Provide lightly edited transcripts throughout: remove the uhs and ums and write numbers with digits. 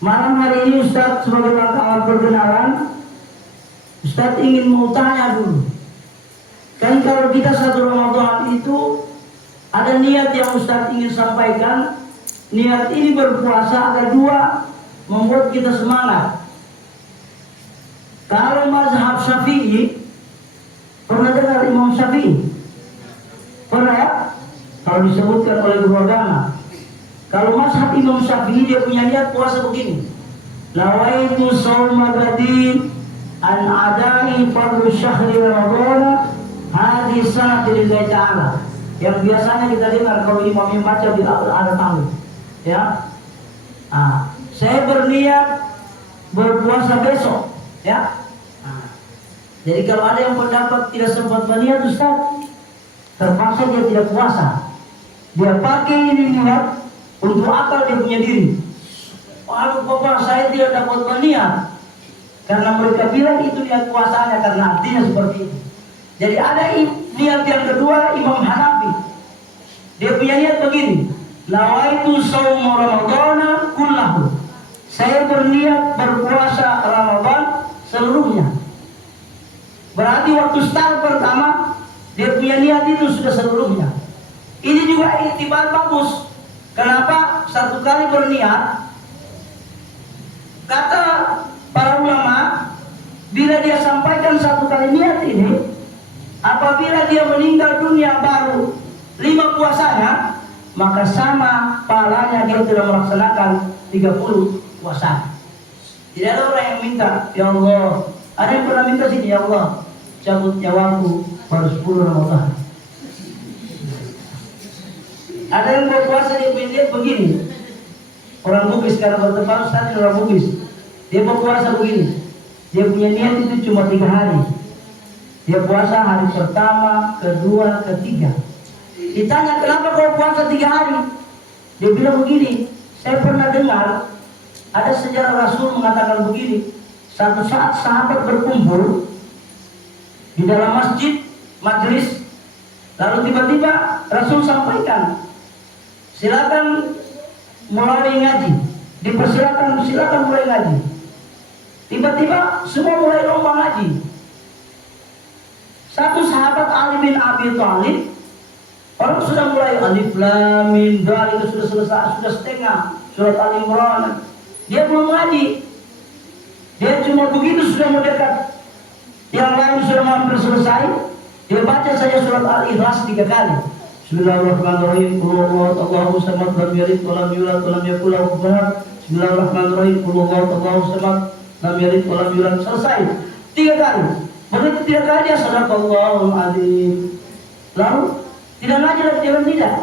Malam hari ini Ustadz sebagai awal perkenalan, Ustadz ingin mau tanya dulu. Kan kalau kita satu Ramadan itu ada niat yang Ustadz ingin sampaikan. Niat ini berpuasa ada dua, membuat kita semangat. Kalau mazhab Syafi'i, pernah dengar Imam Syafi'i? Pernah ya? Kalau disebutkan oleh guru agama. Kalau mazhab Imam Syafi'i dia punya niat puasa begini. Lawaitu shauma gadin an adai fardhu syahri Ramadan hadhi sanati lillahi ta'ala. Yang biasanya kita dengar kalau imam yang baca di ada tamu. Ya. Saya berniat berpuasa besok, ya. Jadi kalau ada yang pendapat tidak sempat berniat, Ustaz, terpaksa dia tidak puasa. Dia pakai ini niat untuk akal dia punya diri. Aduh Bapak, saya tidak dapat berniat. Karena mereka bilang itu niat puasanya, karena artinya seperti itu. Jadi ada niat yang kedua, Imam Hanafi. Dia punya niat begini. Lawaitu shauma Ramadana kullahu. Saya berniat berpuasa Ramadan seluruhnya. Berarti waktu start pertama dia punya niat itu sudah seluruhnya. Ini juga iktibar bagus. Kenapa? Satu kali berniat. Kata para ulama, bila dia sampaikan satu kali niat ini, apabila dia meninggal dunia baru 5 puasanya, maka sama pahalanya dia telah melaksanakan 30 puasa. Tidak ada orang yang minta, ya Allah. Ada yang pernah minta sini, ya Allah, cabut nyawaku baru 10 Ramadan. Ada yang berpuasa dia punya begini. Orang Bugis karena bertepat Ustaz orang Bugis. Dia berpuasa begini. Dia punya niat itu cuma 3 hari. Dia puasa hari pertama, kedua, ketiga. Ditanya kenapa kau puasa 3 hari? Dia bilang begini, saya pernah dengar ada sejarah Rasul mengatakan begini. Satu saat sahabat berkumpul di dalam masjid, majelis, lalu tiba-tiba Rasul sampaikan, silakan mulai ngaji, dipersilakan silakan mulai ngaji. Tiba-tiba semua mulai lomba ngaji. Satu sahabat Ali bin Abi Thalib, orang sudah mulai alif lam mim dal itu sudah selesai, sudah setengah surat Al Imran. Dia belum ngaji. Dia cuma begitu sudah mendekat. Yang lain sudah hampir selesai. Dia baca saja surat Al-Ikhlas 3 kali. Bismillahirrahmanirrahim. Allahu samad lam yalid wa lam yulad wa lam yakul lahu kufuwan ahad. Bismillahirrahmanirrahim. Allahu samad lam yalid wa lam yulad. Selesai. 3 kali. Begitu 3 kali dia sadaqallahul azim. Lalu tidak ngaji lagi, dia tidak.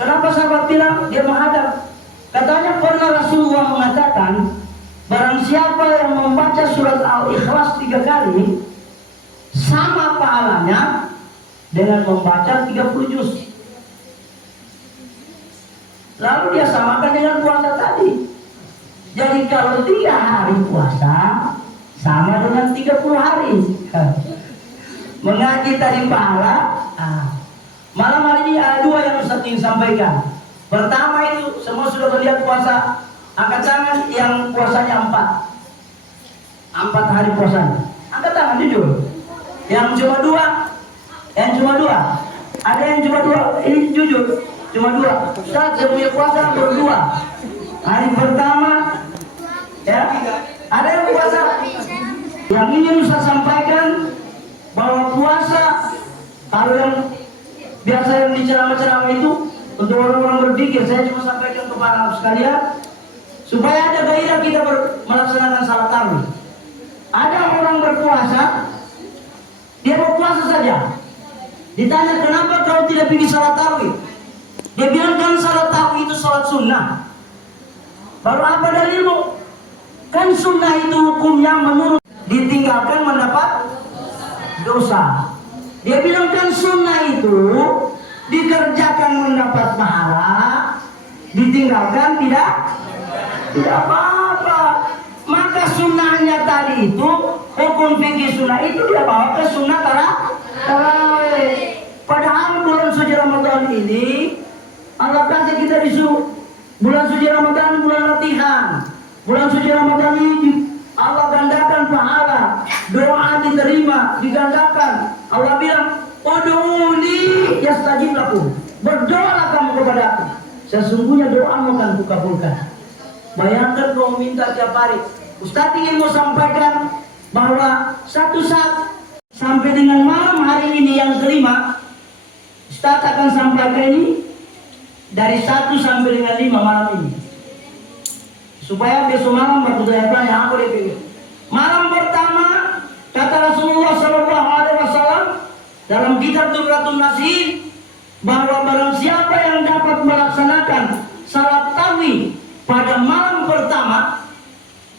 Kenapa sahabat bilang dia menghadap? Katanya pernah Rasulullah mengatakan, barang siapa yang membaca surat Al-Ikhlas 3 kali, sama pahalanya dengan membaca 30 juz. Lalu dia samakan dengan puasa tadi. Jadi kalau 3 hari puasa sama dengan 30 hari. Mengaji tadi pahala. Malam hari ini ada 2 yang Ustaz ingin sampaikan. Pertama itu semua sudah melihat puasa. Angkat tangan yang puasanya 4 hari puasanya. Angkat tangan jujur. Yang cuma 2. Yang cuma 2. Ada yang cuma 2. Ini jujur. Cuma 2. Ustaz saya punya puasa baru 2. Hari pertama. Ya. Ada yang puasa. Yang ini Ustaz sampaikan bahwa puasa kalau yang biasa yang di ceramah-ceramah itu untuk orang-orang berpikir, saya cuma sampaikan kepada sekalian supaya ada gairah kita melaksanakan salat tarawih. Ada orang berpuasa, dia berpuasa saja. Ditanya kenapa kau tidak pergi salat tarawih? Dia bilang kan salat tarawih itu salat sunnah. Baru apa dalilmu? Kan sunnah itu hukumnya menurut ditinggalkan mendapat dosa. Dia bilang kan sunnah itu dikerjakan mendapat pahala, ditinggalkan tidak apa-apa. Maka sunnahnya tadi itu hukum fikih sunnah itu dia bawa ke sunnah tarawih. Padahal bulan suci Ramadan ini Allah kasih kita disuruh bulan suci Ramadan bulan latihan. Bulan suci Ramadan ini Allah gandakan pahala, doa diterima, digandakan. Allah bilang, "Ud'uni yastajib lakum." Berdoalah kamu kepada aku, sesungguhnya doamu akan kukabulkan. Bayangkan kau minta tiap hari. Ustaz ingin mau sampaikan bahwa satu saat sampai dengan malam hari ini yang kelima, Ustaz akan sampaikan ini dari 1 sampai dengan 5 malam ini, supaya besok malam waktu saya tanya aku dipilih. Malam pertama kata Rasulullah SAW dalam kitab Tubratul Nasihin bahwa barang siapa yang dapat melaksanakan salat tarawih pada malam pertama,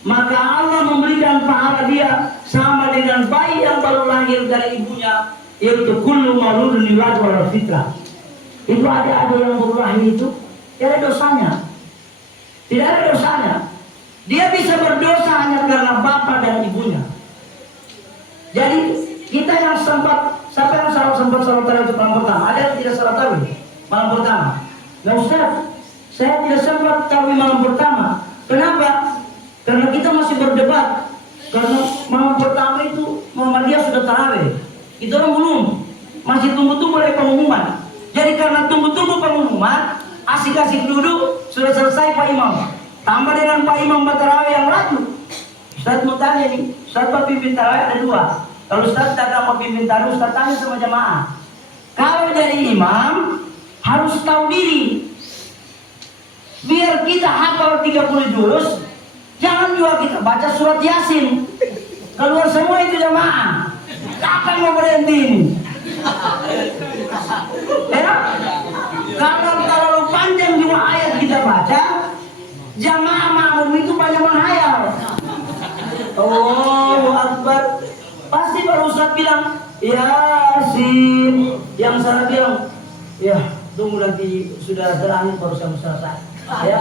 maka Allah memberikan pahala dia sama dengan bayi yang baru lahir dari ibunya, yaitu kullu mauludun yuladu ala fitrah. Itu adik-adik yang baru lahir itu tidak ada dosanya, tidak ada dosanya. Dia bisa berdosa hanya karena bapak dan ibunya. Jadi kita yang siapa yang sempat salat tarawih itu malam pertama? Ada yang tidak salat tarawih malam pertama? Nah Ustaz, saya tidak sempat tarawih malam pertama. Kenapa? Karena kita masih berdebat. Karena malam pertama itu Muhammadiyah sudah tarawih, kita orang belum, masih tunggu-tunggu oleh pengumuman. Jadi karena tunggu-tunggu pengumuman, asik-asik duduk, sudah selesai Pak Imam. Tambah dengan Pak Imam tarawih yang lalu. Ustaz mau tanya nih, Ustaz Pak pimpin tarawih ada 2. Kalau Ustaz datang mau pimpin tarawih, Ustaz tanya sama jamaah. Kalau jadi imam harus tahu diri. Biar kita hafal 30 juz, jangan juga kita baca surat Yasin. Keluar semua itu jamaah. Kapan mau berhenti ini? Ya? Kalau terlalu panjang juga ayat kita baca, jamaah makmum itu banyak menghayal. Allahu Akbar. Pasti baru Ustaz bilang Yasin, yang sana bilang ya tunggu nanti sudah terakhir baru saya selesai. Ya.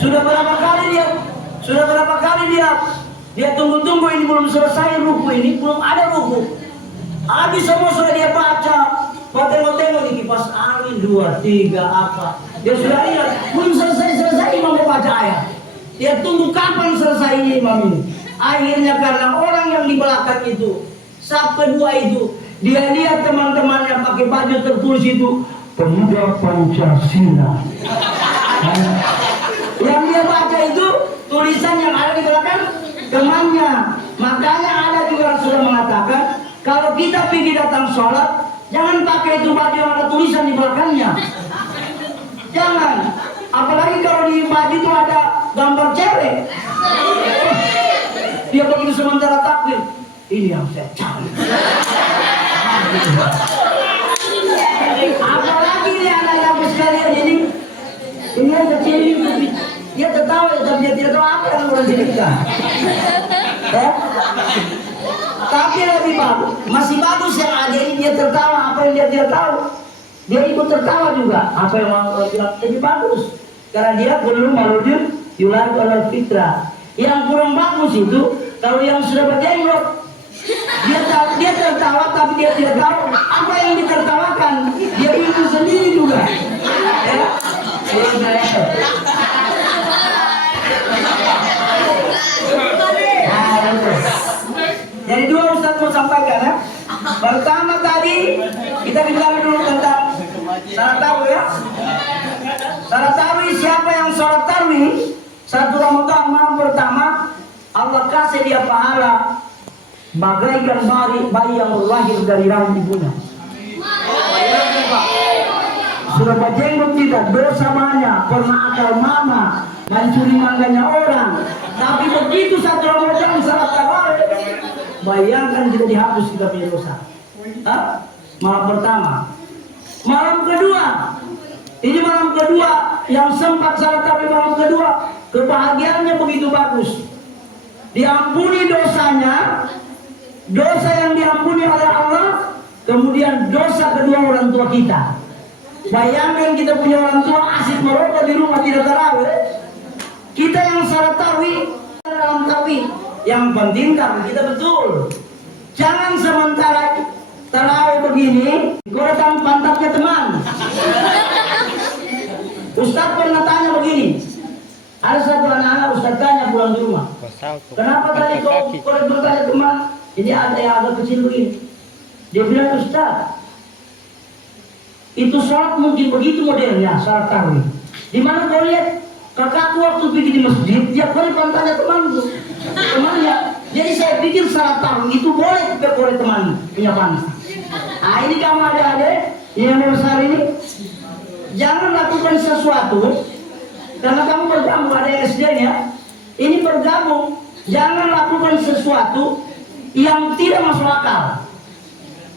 Sudah berapa kali dia tunggu-tunggu ini belum selesai ruku ini, belum ada ruku. Habis semua sudah dia baca. Tengok-tengok di kipas angin 2, 3 apa. Dia sudah lihat belum selesai imam membaca ayat. Dia tunggu kapan selesai imam ini. Akhirnya karena orang yang di belakang itu, saf kedua itu, dia lihat teman-temannya pakai baju tertulis itu Pemuda Pancasila. Yang dia baca itu tulisan yang ada di belakang temannya. Makanya ada juga yang sudah mengatakan kalau kita pergi datang sholat, jangan pakai itu baju yang ada tulisan di belakangnya. Jangan. Apalagi kalau di baju itu ada gambar cewek. Dia begitu sementara takbir. Ini yang saya cari. Apalagi ini anak-anak sekalian ini yang kecil ini, dia tertawa tapi dia tidak tahu apa yang orang ceritakan. Tapi lebih bagus, masih bagus yang ada ini dia tertawa apa yang dia tidak tahu. Dia ikut tertawa juga apa yang orang bilang lebih bagus. Karena dia belum mauludun yuladu ala fitrah. Yang kurang bagus itu kalau yang sudah berjenggot, dia tertawa tapi dia tidak tahu apa yang ditertawakan. Dia itu sendiri juga. Ya. Jadi 2 Ustaz mau sampaikan ya. Pertama tadi kita bicara dulu tentang salat tarawih ya. Salat tarawih, siapa yang salat tarawih 1 Ramadan malam pertama, Allah kasih dia pahala bagaikan bayi yang lahir dari rahim ibunya. Sudah berjenggot tidak, dosa banyak, pernah akal mama, mencuri mangganya orang. Tapi begitu 1 Ramadan salat tarawih, bayangkan kita dihapus kita punya dosa. Malam pertama. Malam kedua, ini malam kedua yang sempat salat tarawih malam kedua, kebahagiaannya begitu bagus. Diampuni dosanya, dosa yang diampuni oleh Allah, kemudian dosa kedua orang tua kita. Bayangkan kita punya orang tua asik merokok di rumah tidak tarawih. Kita yang salat tarawih dalam tarawih, yang penting tarawih kita betul. Jangan sementara tarawih begini, goresan pantatnya teman. Ustaz pernah tanya begini, Ada satu anak-anak Ustaz tanya pulang di rumah. Kenapa tadi kau bertanya teman? Ini ada yang agak kecil begini. Dia bilang, Ustaz, itu sholat mungkin begitu modelnya, sholat tarawih. Di mana kau lihat kakakku waktu pergi di masjid, dia boleh tanya temanku, temannya. Jadi saya pikir sholat tarawih itu boleh oleh teman punya panas. Ah ini kamu adik-adik yang besar ini, jangan lakukan sesuatu karena kamu bergabung ada yang SD-nya. Ini bergabung, jangan lakukan sesuatu yang tidak masuk akal.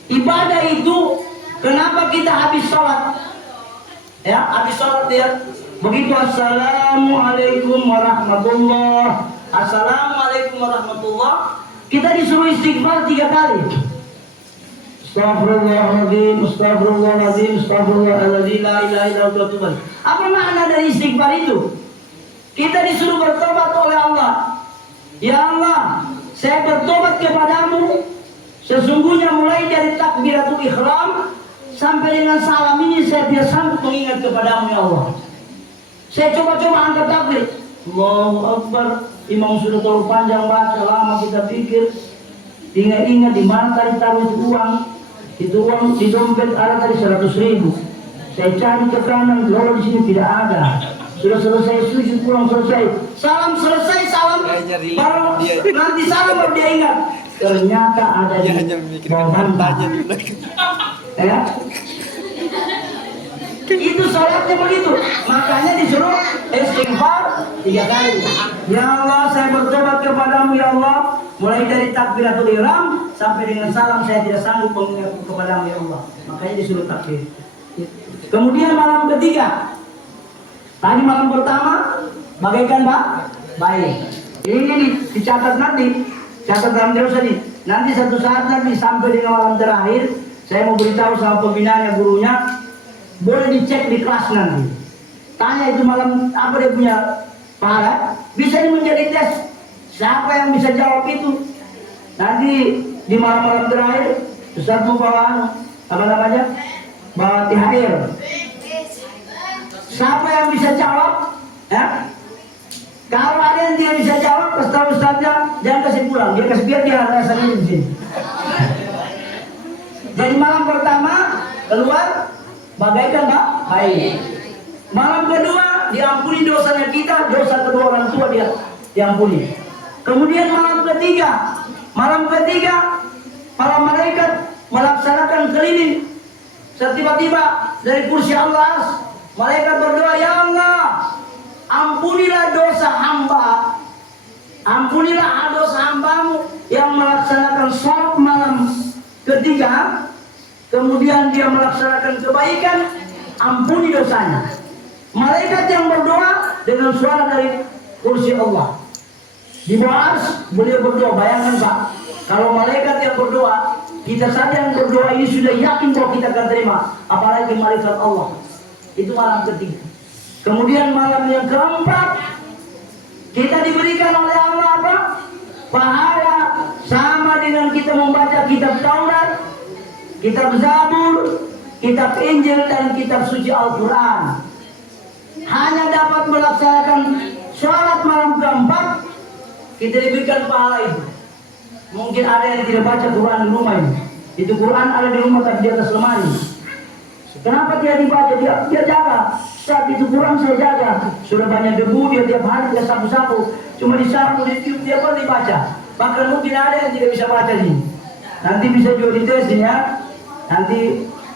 Ibadah itu, kenapa kita habis sholat? Ya, habis sholat dia begitu assalamualaikum warahmatullah, assalamualaikum warahmatullah, kita disuruh istighfar 3 kali. Astagfirullahaladzim, astagfirullahaladzim, astagfirullahaladzim, la ilaha illallah. Apa makna dari istighfar itu? Kita disuruh bertobat oleh Allah. Ya Allah, saya bertobat kepadamu. Sesungguhnya mulai dari takbiratul ihram sampai dengan salam ini saya tidak sanggup mengingat kepadamu ya Allah. Saya coba-coba angkat takbir, Allahu Akbar. Imam sudah terlalu panjang baca, lama kita pikir. Ingat-ingat di mana tadi taruh itu uang. Itu uang di dompet ada tadi 100.000. Saya cari ke kanan, lalu di sini tidak ada. Sudah selesai sujud, pulang selesai. Salam selesai, salam. Baru nanti salam baru dia ingat. Ternyata ada di bawah ya. Itu sholatnya begitu. Makanya disuruh istighfar 3 kali. Ya Allah, saya bertobat kepadamu ya Allah. Mulai dari takbiratul ihram sampai dengan salam saya tidak sanggup mengingat kepadamu ya Allah. Makanya disuruh takbir. Kemudian malam ketiga. Tadi malam pertama bagaikan baik. Ini dicatat nanti. Catat dalam terus tadi. Nanti satu saat nanti sampai dengan malam terakhir, saya mau beritahu sama pembinanya, gurunya, boleh dicek di kelas nanti. Tanya itu malam apa dia punya pahala, bisa ini menjadi tes. Siapa yang bisa jawab itu? Nanti di malam-malam terakhir, Ustaz mau bawa apa namanya? Bawa THR. Siapa yang bisa jawab? Ya? Kalau ada yang dia bisa jawab, Ustaznya jangan kasih pulang, dia kasih biar dia rasanya di sini. Jadi malam pertama keluar bagaikan baik. Malam kedua diampuni dosanya kita, dosa kedua orang tua dia diampuni. Kemudian malam ketiga para malaikat melaksanakan keliling. Tiba-tiba dari kursi Allah, malaikat berdoa, ya Allah, ampunilah dosa hamba, ampunilah dosa hambamu yang melaksanakan sholat malam ketiga, kemudian dia melaksanakan kebaikan, ampuni dosanya. Malaikat yang berdoa dengan suara dari kursi Allah. Di bawah ars beliau berdoa. Bayangkan Pak, kalau malaikat yang berdoa, kita saja yang berdoa ini sudah yakin bahwa kita akan terima, apalagi malaikat Allah. Itu malam ketiga. Kemudian malam yang keempat, kita diberikan oleh Allah apa? Pahala sama dengan kita membaca kitab Taurat, kitab Zabur, kitab Injil, dan kitab suci Al-Quran. Hanya dapat melaksanakan sholat malam keempat, kita diberikan pahala itu. Mungkin ada yang tidak baca Quran di rumah ini. Itu Quran ada di rumah tapi di atas lemari. Kenapa dia dibaca? Dia jaga. Saat itu Quran saya jaga. Sudah banyak debu, dia tiap hari dia sapu-sapu. Cuma disapu, ditiup, dia pun dibaca. Bahkan mungkin ada yang tidak bisa baca ini. Nanti bisa juga dites ya. Nanti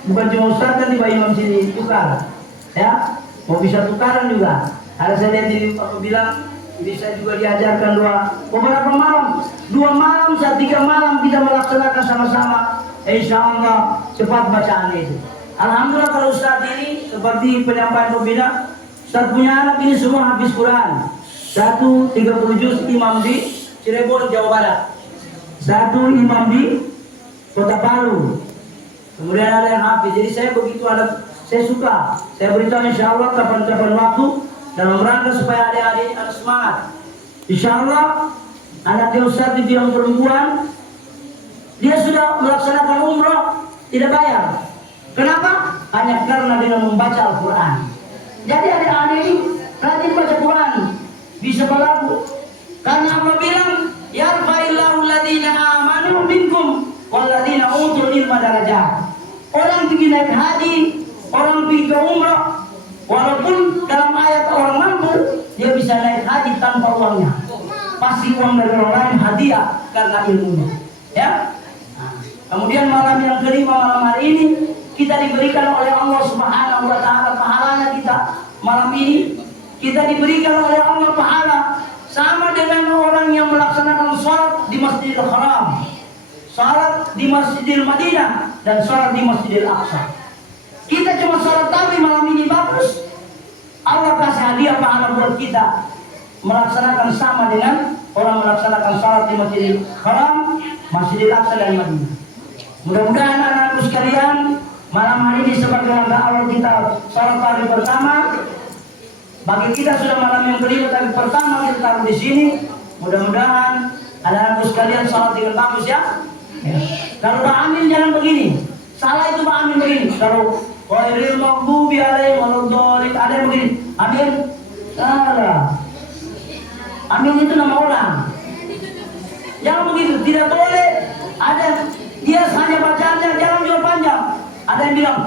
bukan cuma Ustaz, nanti Pak Imam sini tukar. Ya, mau bisa tukaran juga. Ada saya lihat di Pak bilang bisa juga diajarkan beberapa malam, 2 malam, 3 malam kita melaksanakan sama-sama. Insya Allah cepat bacaan itu. Alhamdulillah kalau Ustaz ini seperti penyampaian pembina, Ustaz punya anak ini semua habis Quran. 1 30 juz imam di Cirebon, Jawa Barat. 1 imam di Kota Palu. Kemudian ada yang habis. Jadi saya begitu saya suka. Saya beritahu insya Allah kapan-kapan waktu dalam rangka supaya adik-adik ada semangat. Insya Allah anaknya Ustaz itu yang perempuan, dia sudah melaksanakan umroh tidak bayar. Kenapa? Hanya karena dengan membaca Al-Quran. Jadi adik-adik ini rajin baca Quran. bisa berlaku. Karena Allah bilang, yarfa'illahu alladziina aamanu minkum walladzina utul ilma darajat. Orang pergi naik haji, orang pergi ke umrah, walaupun dalam ayat orang mampu, dia bisa naik haji tanpa uangnya. Pasti uang dari orang lain hadiah karena ilmunya. Ya. Nah, kemudian malam yang kelima, malam hari ini kita diberikan oleh Allah Subhanahu wa taala pahalanya kita malam ini kita diberikan oleh Allah pahala sama dengan orang yang melaksanakan sholat di Masjidil Haram, sholat di Masjidil Madinah, dan sholat di Masjidil Aqsa. Kita cuma sholat tarawih malam ini bagus, Allah kasih hadiah pahala buat kita melaksanakan sama dengan orang melaksanakan sholat di Masjidil Haram, Masjidil Aqsa dan Madinah. Mudah-mudahan anak-anakku sekalian, malam hari ini sebagai rangka awal kita sholat tarawih pertama. Bagi kita sudah malam yang kelima tapi pertama kita taruh di sini. Mudah-mudahan anak-anakku sekalian sholat dengan bagus ya. Kalau Pak Amin jangan begini. Salah itu Pak Amin begini. Kalau ghairil maghdubi alaihim waladdallin ada yang begini. Amin. Salah. Amin itu nama orang. Jangan begitu. Tidak boleh. Ada dia hanya bacanya jangan juga panjang. Ada yang bilang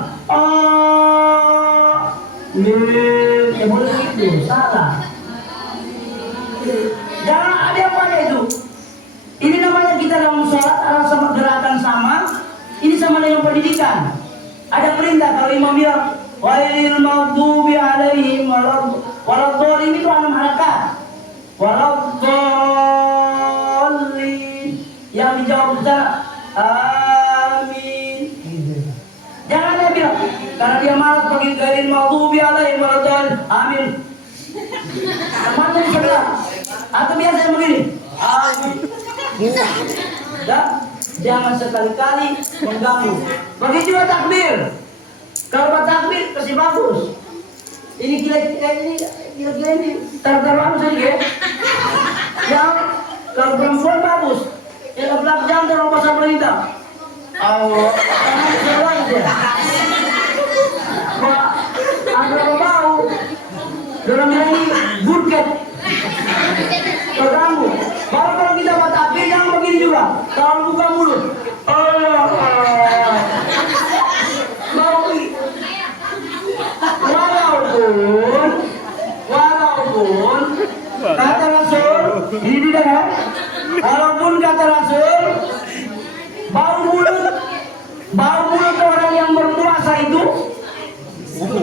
ya boleh begitu, salah. Jangan ada yang pada itu. Ini namanya kita dalam sholat ada sama gerakan sama. Ini sama dengan pendidikan. Ada perintah kalau imam bilang ghairil maghdubi alaihim waladdallin itu 6 harakat. Waladdallin yang dijawab secara amin. Jangan dia bilang karena dia malas bagi ghairil maghdubi alaihim waladdallin amin. Temannya di sebelah atau biasa yang begini amin. Jangan sekali-kali mengganggu. Bagi juga takbir. Kalau takbir kasih bagus. Ini gila ini taruh saja ya. Yang kalau perempuan bagus. Yang belakang taruh pasal perintah. Allah, jangan dia. Ada bau. Dalam ini burket. Terganggu. Baru kalau kita buat takbir jangan begini juga. Kalau buka mulut. Walaupun kata Rasul ini didengar. Walaupun kata Rasul bau mulut orang yang berpuasa itu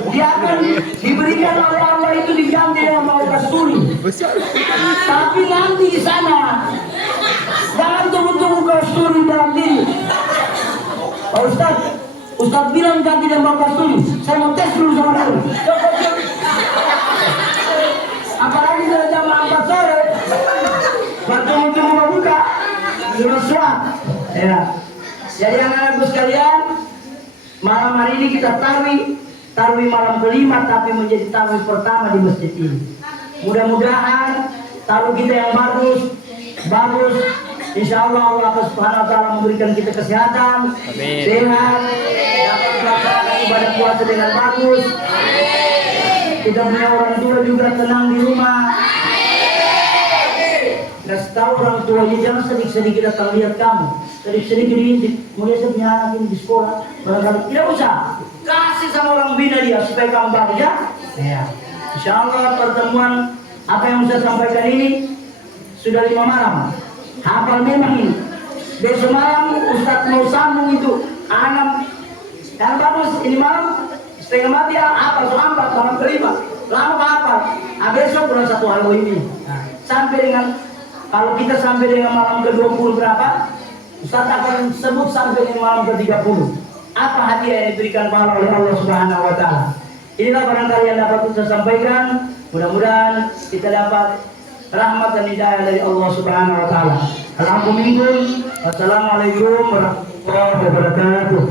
dia akan diberikan oleh Allah itu diganti dengan bau kasturi. Tapi nanti di sana jangan tunggu-tunggu kasturi dalam diri. Pak Ustaz bilang ganti dengan bau kasturi. Saya mau tes dulu sama kamu. Apalagi sudah jam 4 sore. Tunggu-tunggu mau buka. Surat. Ya. Jadi anak-anakku sekalian, malam hari ini kita tarawih malam kelima tapi menjadi tarawih pertama di masjid ini. Mudah-mudahan tarawih kita yang bagus. Insya Allah Allah Subhanahu Wa Taala memberikan kita kesehatan, sehat, dapat melaksanakan ibadah puasa dengan bagus. Kita punya orang tua juga tenang di rumah. Kasih tahu orang tuanya jangan sedikit-sedikit datang lihat kamu. Sedikit-sedikit diintip. Mulai saya punya anak ini di sekolah. Barangkali tidak usah. Kasih sama orang bina dia supaya kamu bagus ya. Ya. Insya Allah pertemuan apa yang saya sampaikan ini sudah 5 malam. Hafal memang ini. Besok malam Ustadz mau sambung itu 6. Dan bagus ini malam setengah mati apa soal 4 malam kelima. Lama apa? Besok kurang 1 hari ini. Nah, sampai dengan kalau kita sampai dengan malam ke-20 berapa? Ustaz akan sebut sampai dengan malam ke-30. Apa hadiah yang diberikan pahala oleh Allah Subhanahu Wa Taala? Inilah barangkali yang dapat saya sampaikan. Mudah-mudahan kita dapat rahmat dan hidayah dari Allah Subhanahu Wa Taala. Assalamualaikum warahmatullahi wabarakatuh.